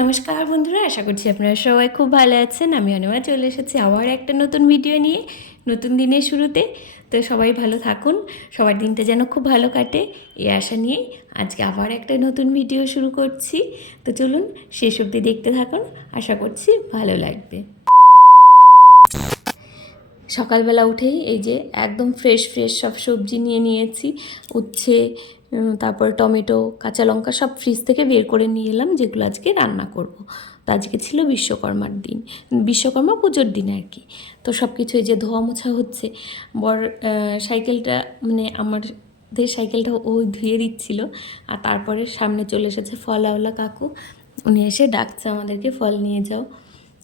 নমস্কার বন্ধুরা, আশা করছি আপনারা সবাই খুব ভালো আছেন। আমি অনিমা, চলে এসেছি আবার একটা নতুন ভিডিও নিয়ে, নতুন দিনের শুরুতে। তো সবাই ভালো থাকুন, সবার দিনটা যেন খুব ভালো কাটে এই আশা নিয়ে আজকে আবার একটা নতুন ভিডিও শুরু করছি। তো চলুন, শেষ অবধি দেখতে থাকুন, আশা করছি ভালো লাগবে। সকালবেলা উঠেই এই যে একদম ফ্রেশ ফ্রেশ সব সবজি নিয়ে নিয়েছি, উচ্ছে তারপর টমেটো, কাঁচা লঙ্কা সব ফ্রিজ থেকে বের করে নিয়ে এলাম, যেগুলো আজকে রান্না করব। তো আজকে ছিল বিশ্বকর্মার দিন, বিশ্বকর্মা পুজোর দিন আর কি তো সব কিছু এই যে ধোয়া মোছা হচ্ছে, বর সাইকেলটা মানে আমাদের সাইকেলটা ও ধুয়ে দিচ্ছিল, আর তারপরে সামনে চলে এসেছে ফলাওয়ালা কাকু, উনি এসে ডাকছে আমাদেরকে, ফল নিয়ে যাও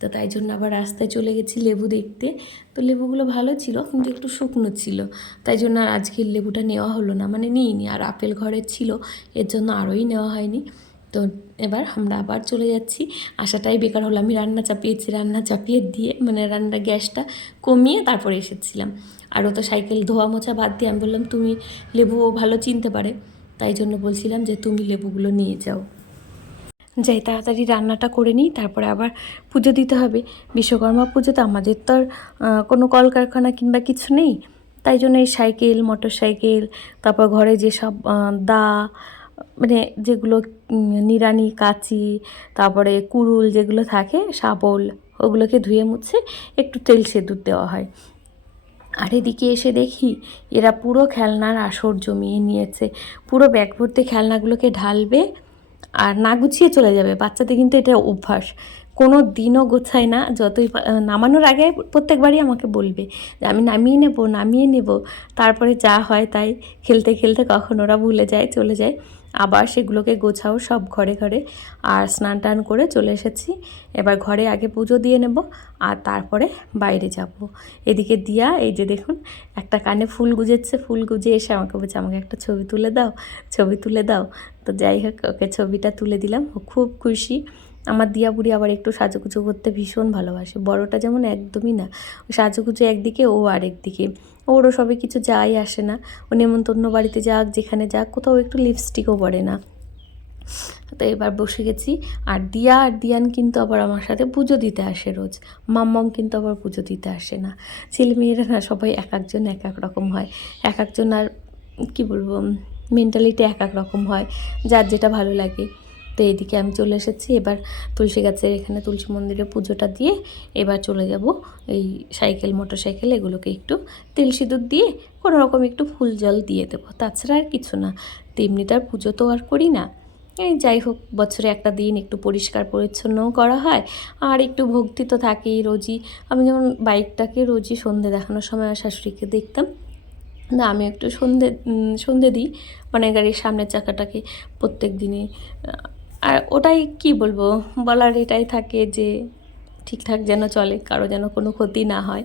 তো তাই জন্য আবার রাস্তায় চলে গেছি লেবু দেখতে। তো লেবুগুলো ভালো ছিল, কিন্তু একটু শুকনো ছিল। তাই জন্য আর আজকের লেবুটা নেওয়া হলো না মানে নিইনি। আর আপেল ঘরে ছিল, এর জন্য আরোই নেওয়া হয়নি। তো এবার আমরা আবার চলে যাচ্ছি। আসাটাই বেকার হলো আমি রান্না চাপিয়েছি, রান্না চাপিয়ে দিয়ে মানে রান্না গ্যাসটা কমিয়ে তারপরে এসেছিলাম। আর ও তো সাইকেল ধোয়া মোছা বাদ দিয়ে আমি বললাম, তুমি লেবু ভালো চিনতে পারে। তাই জন্য বলছিলাম যে, তুমি লেবুগুলো নিয়ে যাও। যাই, তাড়াতাড়ি রান্নাটা করে নিই, তারপরে আবার পুজো দিতে হবে। বিশ্বকর্মা পুজো তো আমাদের তো আর কোনো কলকারখানা কিংবা কিছু নেই। তাই জন্য এই সাইকেল, মোটর সাইকেল, তারপর ঘরে যেসব দা মানে যেগুলো নিড়ানি, কাঁচি, তারপরে কুড়ুল যেগুলো থাকে, শাবল, ওগুলোকে ধুয়ে মুছে একটু তেল সেঁদুর দেওয়া হয়। আর এদিকে এসে দেখি, এরা পুরো খেলনার আসর জমিয়ে নিয়েছে। পুরো ব্যাগ ভর্তি খেলনাগুলোকে ঢালবে আর না গুছিয়ে চলে যাবে। বাচ্চাদের কিন্তু এটা অভ্যাস। কোনো দিনও গোছায় না। যতই নামানোর আগে প্রত্যেকবারই আমাকে বলবে যে, আমি নামিয়ে নেব নামিয়ে নেব। তারপরে যা হয় তাই খেলতে খেলতে কখন ওরা ভুলে যায়, চলে যায়। আবার সেগুলোকে গোছাও সব ঘরে ঘরে। আর স্নান টান করে চলে এসেছি। এবার ঘরে আগে পুজো দিয়ে নেব, আর তারপরে বাইরে যাব। এদিকে দিয়া, এই যে দেখুন, একটা কানে ফুল গুজেছে। ফুল গুজে এসে আমাকে বলছে, আমাকে একটা ছবি তুলে দাও, ছবি তুলে দাও। তো যাই হোক, ওকে ছবিটা তুলে দিলাম। ও খুব খুশি। আমার দিয়া বুড়ি আবার একটু সাজুগুজু করতে ভীষণ ভালোবাসে। বড়টা যেমন একদমই না সাজুগুজু একদিকে, ও আরেক দিকে ওরও সবে কিছু যাই আসে না। ও নেমন্তন্ন বাড়িতে যাক, যেখানে যাক, কোথাও একটু লিপস্টিকও পরে না। তো এবার বসে গেছি। আর দিয়া আর দিয়ান কিন্তু আবার আমার সাথে পুজো দিতে আসে রোজ। মাম্মাম কিন্তু আবার পুজো দিতে আসে না। ছেলেমেয়েরা না সবাই এক একজন এক এক রকম হয়। এক একজন আর, কী বলব মেন্টালিটি এক এক রকম হয়। যার যেটা ভালো লাগে। তো এদিকে আমি চলে এসেছি। এবার তুলসী গাছের এখানে তুলসী মন্দিরে পুজোটা দিয়ে এবার চলে যাব এই সাইকেল মোটর সাইকেল এগুলোকে একটু তেল সিঁদুর দিয়ে কোনো রকম একটু ফুল জল দিয়ে দেবো। তাছাড়া আর কিছু না। তেমনিটা আর পুজো তো আর করি না। এই যাই হোক, বছরে একটা দিন একটু পরিষ্কার পরিচ্ছন্নও করা হয়। আর একটু ভক্তি তো থাকেই রোজই। আমি যেমন বাইকটাকে রোজই সন্ধে দেখানোর সময় আমার শাশুড়িকে দেখতাম। না, আমি একটু সন্ধে সন্ধে দিই। মানে গাড়ির সামনের চাকাটাকে প্রত্যেক দিনে আর ওটাই কি বলব? বলার এটাই থাকে যে ঠিকঠাক যেন চলে, কারও যেন কোনো ক্ষতি না হয়।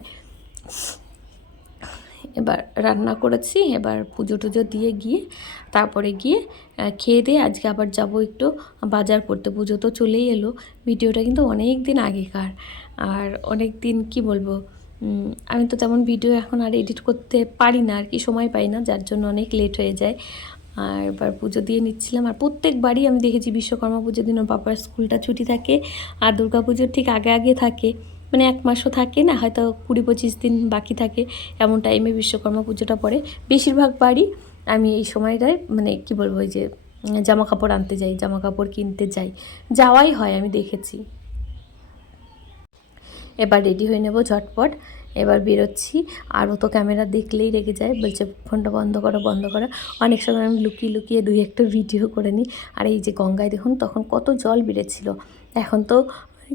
এবার রান্না করেছি, এবার পুজো টুজো দিয়ে গিয়ে তারপরে গিয়ে খেয়ে দিয়ে আজকে আবার যাব একটু বাজার করতে। পুজো তো চলেই এলো। ভিডিওটা কিন্তু অনেক দিন আগেকার। আর অনেক দিন কি বলব? আমি তো তেমন ভিডিও এখন আর এডিট করতে পারি না, আর কি সময় পাই না, যার জন্য অনেক লেট হয়ে যায়। আর এবার পুজো দিয়ে নিচ্ছিলাম। আর প্রত্যেকবারই আমি দেখেছি বিশ্বকর্মা পুজোর দিন বাবার স্কুলটা ছুটি থাকে আর দুর্গা পুজোর ঠিক আগে আগে থাকে। মানে এক মাসও থাকে না, হয়তো কুড়ি পঁচিশ দিন বাকি থাকে এমন টাইমে বিশ্বকর্মা পুজোটা পড়ে। বেশিরভাগ বাড়ি আমি এই সময়টায় মানে কি বলব ওই যে জামা কাপড় আনতে যাই জামা কাপড় কিনতে যাই। যাওয়াই হয় আমি দেখেছি। এবার রেডি হয়ে নেব ঝটপট। এবার বেরোচ্ছি। আর ও তো ক্যামেরা দেখলেই রেগে যায়। বলছে, ফোনটা বন্ধ করো বন্ধ করো। অনেক সময় আমি লুকিয়ে লুকিয়ে দুই একটা ভিডিও করে নিই। আর এই যে গঙ্গায় দেখুন, তখন কত জল বেড়েছিল এখন তো,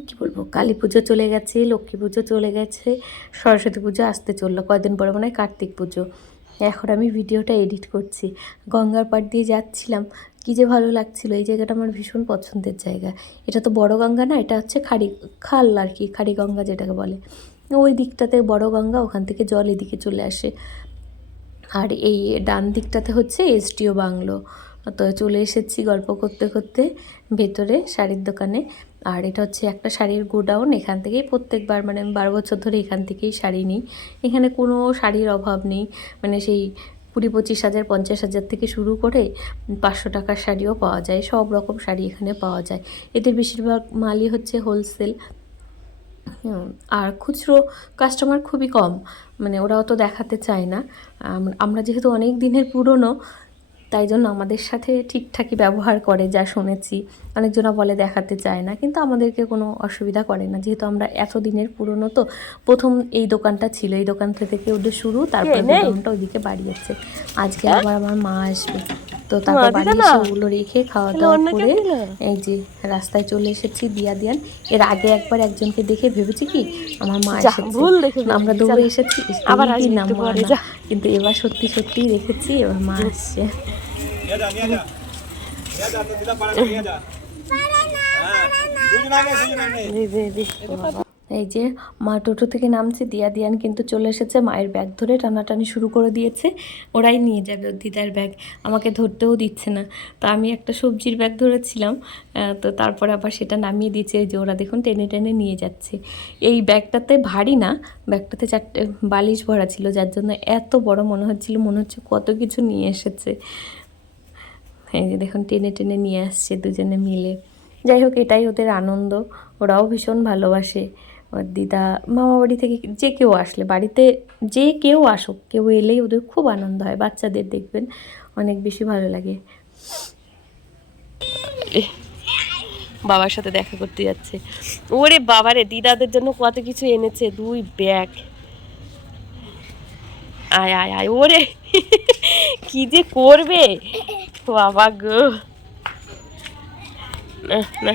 কী বলব, কালী পুজো চলে গেছে, লক্ষ্মী পুজো চলে গেছে, সরস্বতী পুজো আসতে চলল, কয়দিন পরে মনে হয় কার্তিক পুজো। এখন আমি ভিডিওটা এডিট করছি। গঙ্গার পাড় দিয়ে যাচ্ছিলাম। কী যে ভালো লাগছিল, এই জায়গাটা আমার ভীষণ পছন্দের জায়গা। এটা তো বড় গঙ্গা না, এটা হচ্ছে খাড়ি, খাল আর কি, খাড়ি গঙ্গা যেটাকে বলে। ওই দিকটাতে বড় গঙ্গা, ওখান থেকে জল এদিকে চলে আসে। আর এই ডান দিকটাতে হচ্ছে এসটিও বাংলো। তো চলে এসেছি গল্প করতে করতে ভেতরে শাড়ির দোকানে। আর এটা হচ্ছে একটা শাড়ির গোডাউন, এখান থেকেই প্রত্যেকবার মানে আমি বারো বছর ধরে এখান থেকেই শাড়ি নিই। এখানে কোনো শাড়ির অভাব নেই। মানে সেই কুড়ি পঁচিশ হাজার, পঞ্চাশ হাজার থেকে শুরু করে পাঁচশো টাকার শাড়িও পাওয়া যায়। সব রকম শাড়ি এখানে পাওয়া যায়। এদের বেশিরভাগ মালই হচ্ছে হোলসেল আর খুচরো কাস্টমার খুবই কম। মানে ওরাও তো দেখাতে চায় না। আমরা যেহেতু অনেক দিনের পুরনো তাই জন্য আমাদের সাথে ঠিকঠাকই ব্যবহার করে যা শুনেছি। অনেকজনা বলে দেখাতে চায় না কিন্তু আমাদেরকে কোনো অসুবিধা করে না। যেহেতু আমরা এত দিনের পুরনো তো প্রথম এই দোকানটা ছিল। এই দোকানটা থেকে ওদের শুরু তারপরে? দোকানটা ওইদিকে বাড়িয়েছে। আজকে আবার আমার মা আসবে। তো তারপর বাড়ি ওগুলো রেখে খাওয়া দাওয়া করে এই যে রাস্তায় চলে এসেছি দিয়া দিয়ান। এর আগে একবার একজনকে দেখে ভেবেছি কি আমার মা এসেছে। ভুল দেখে আমরা দৌড়ে এসেছি আবার না মা। কিন্তু এবার সত্যি সত্যি দেখেছি এবার মা আসছে। নিয়ে যা নিয়ে যা নিয়ে যা। তো দিদা এই যে মা টোটো থেকে নামছে, দিয়া দিয়ান কিন্তু চলে এসেছে, মায়ের ব্যাগ ধরে টানাটানি শুরু করে দিয়েছে, ওরাই নিয়ে যাবে দিদার ব্যাগ, আমাকে ধরতেও দিচ্ছে না। তো আমি একটা সবজির ব্যাগ ধরেছিলাম তো তারপরে আবার সেটা নামিয়ে দিয়েছে যে ওরা দেখুন টেনে টেনে নিয়ে যাচ্ছে। এই ব্যাগটাতে ভারী না, ব্যাগটাতে চারটে বালিশ ভরা ছিল, যার জন্য এত বড় মনে হচ্ছিল, মনে হচ্ছে কত কিছু নিয়ে এসেছে। এই যে দেখুন টেনে টেনে নিয়ে আসছে দুজনে মিলে। যাই হোক, এটাই ওদের আনন্দ, ওরাও ভীষণ ভালোবাসে। ওর দিদা, মামা বাড়ি থেকে যে কেউ আসলে, বাড়িতে যে কেউ আসুক, কেউ এলেই ওদের খুব আনন্দ হয়, বাচ্চাদের দেখবেন অনেক বেশি ভালো লাগে। বাবার সাথে দেখা করতে যাচ্ছে। ওরে বাবারে, দিদাদের জন্য কত কিছু এনেছে, দুই ব্যাগ। আয় আয় আয়, ওরে, কি যে করবে? বাবা গো। না না।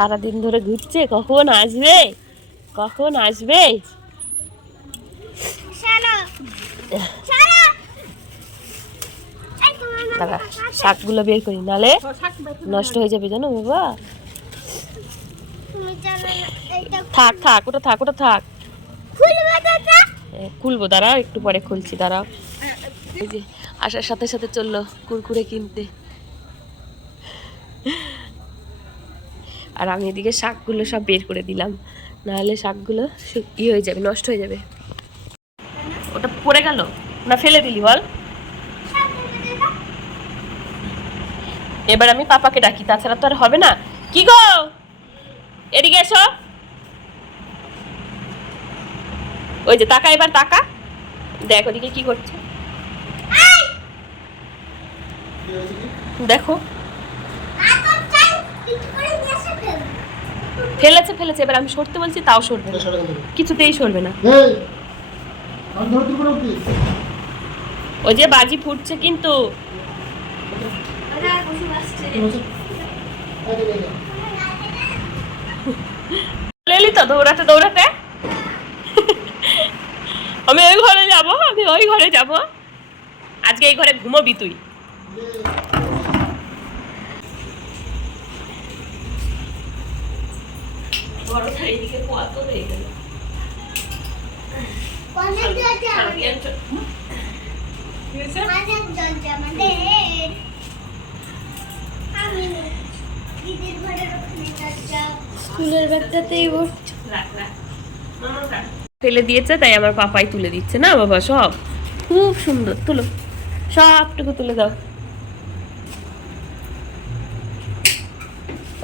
সারাদিন ধরে ঘুরছে কখন আসবে? কখন আসবে? দাঁড়া শাকগুলো বের করি নালে নষ্ট হয়ে যাবে জানো বাবা? থাক থাক ওটা থাক ওটা থাক। খুলবে দাদা দাঁড়াও একটু পরে খুলছি দাঁড়াও। যে আসার সাথে সাথে চলল কুরকুরে কিনতে। আর আমি এদিকে শাকগুলো সব বের করে দিলাম। নাহলে শাকগুলো ই হয়ে যাবে, নষ্ট হয়ে যাবে। ওটা পড়ে গেল? না ফেলে দিলি, বল। এবার আমি পাপাকে ডাকি, তাছাড়া তো আর হবে না। কি গো? এদিকে এসো। ওই যে তাকা এবার, তাকা। দেখ ওদিকে কি করছে। দেখো। ফেলেছে ফেলেছে। এবার আমি সরতে বলছি তাও সরবে কিছুতেই সরবে না। ওই যে বাজি ফুটছে কিন্তু। এলি তো দৌড়াতে দৌড়াতে। আমি ওই ঘরে যাব আমি ওই ঘরে যাব। আজকে এই ঘরে ঘুমোবি তুই। বড়টা কত হয়ে গেল। স্কুলের ব্যাগটাতেই ফেলে দিয়েছে তাই আমার পাপাই তুলে দিচ্ছে। না বাবা সব? খুব সুন্দর। তুলো। সবটুকু তুলে দাও।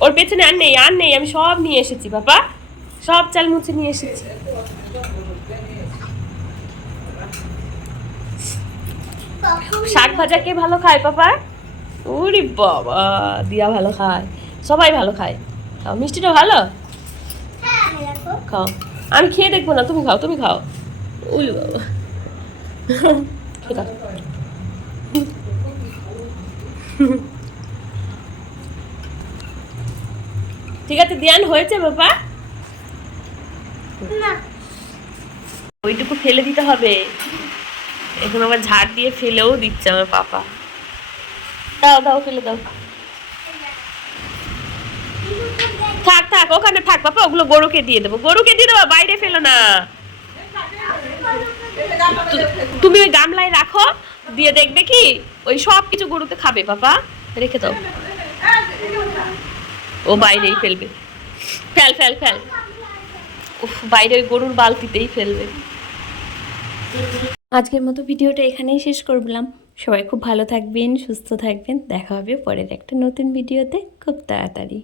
ওর পেছনে আর নেই আর নেই, আমি সব নিয়ে এসেছি, বাবা। সব চাল মুছে নিয়ে এসেছি। শাক ভাজা কে ভালো খায়, পাপা? ওরে বাবা, দিয়া ভালো খায়। সবাই ভালো খায়। খাও, মিষ্টিটা ভালো? খাও। আমি খেয়ে দেখব না, তুমি খাও তুমি খাও। উলি বাবা। খেয়ে ঠিক আছে দিয়ান হয়েছে বাবা ওইটুকু ফেলে দিতে হবে। এখন আবার ঝাড় দিয়ে ফেলেও দিচ্ছে আমার পাপা। দাও দাও ফেলে দাও। থাক থাক ওখানে থাক পাপা ওগুলো গরুকে দিয়ে দেবো। গরুকে দিয়ে দেবো বাইরে ফেলো না। তুমি ওই গামলায় রাখো দিয়ে দেখবে কি ওই সব কিছু গরুতে খাবে পাপা। রেখে দাও। ও বাইরেই ফেলবে। ফেল ফেল ফেল। উফ, বাইরে ওই গরুর বালতিতেই ফেলবে। আজকের মতো ভিডিওটা এখানেই শেষ করলাম। সবাই খুব ভালো থাকবেন, সুস্থ থাকবেন। দেখা হবে পরের একটা নতুন ভিডিওতে খুব তাড়াতাড়ি।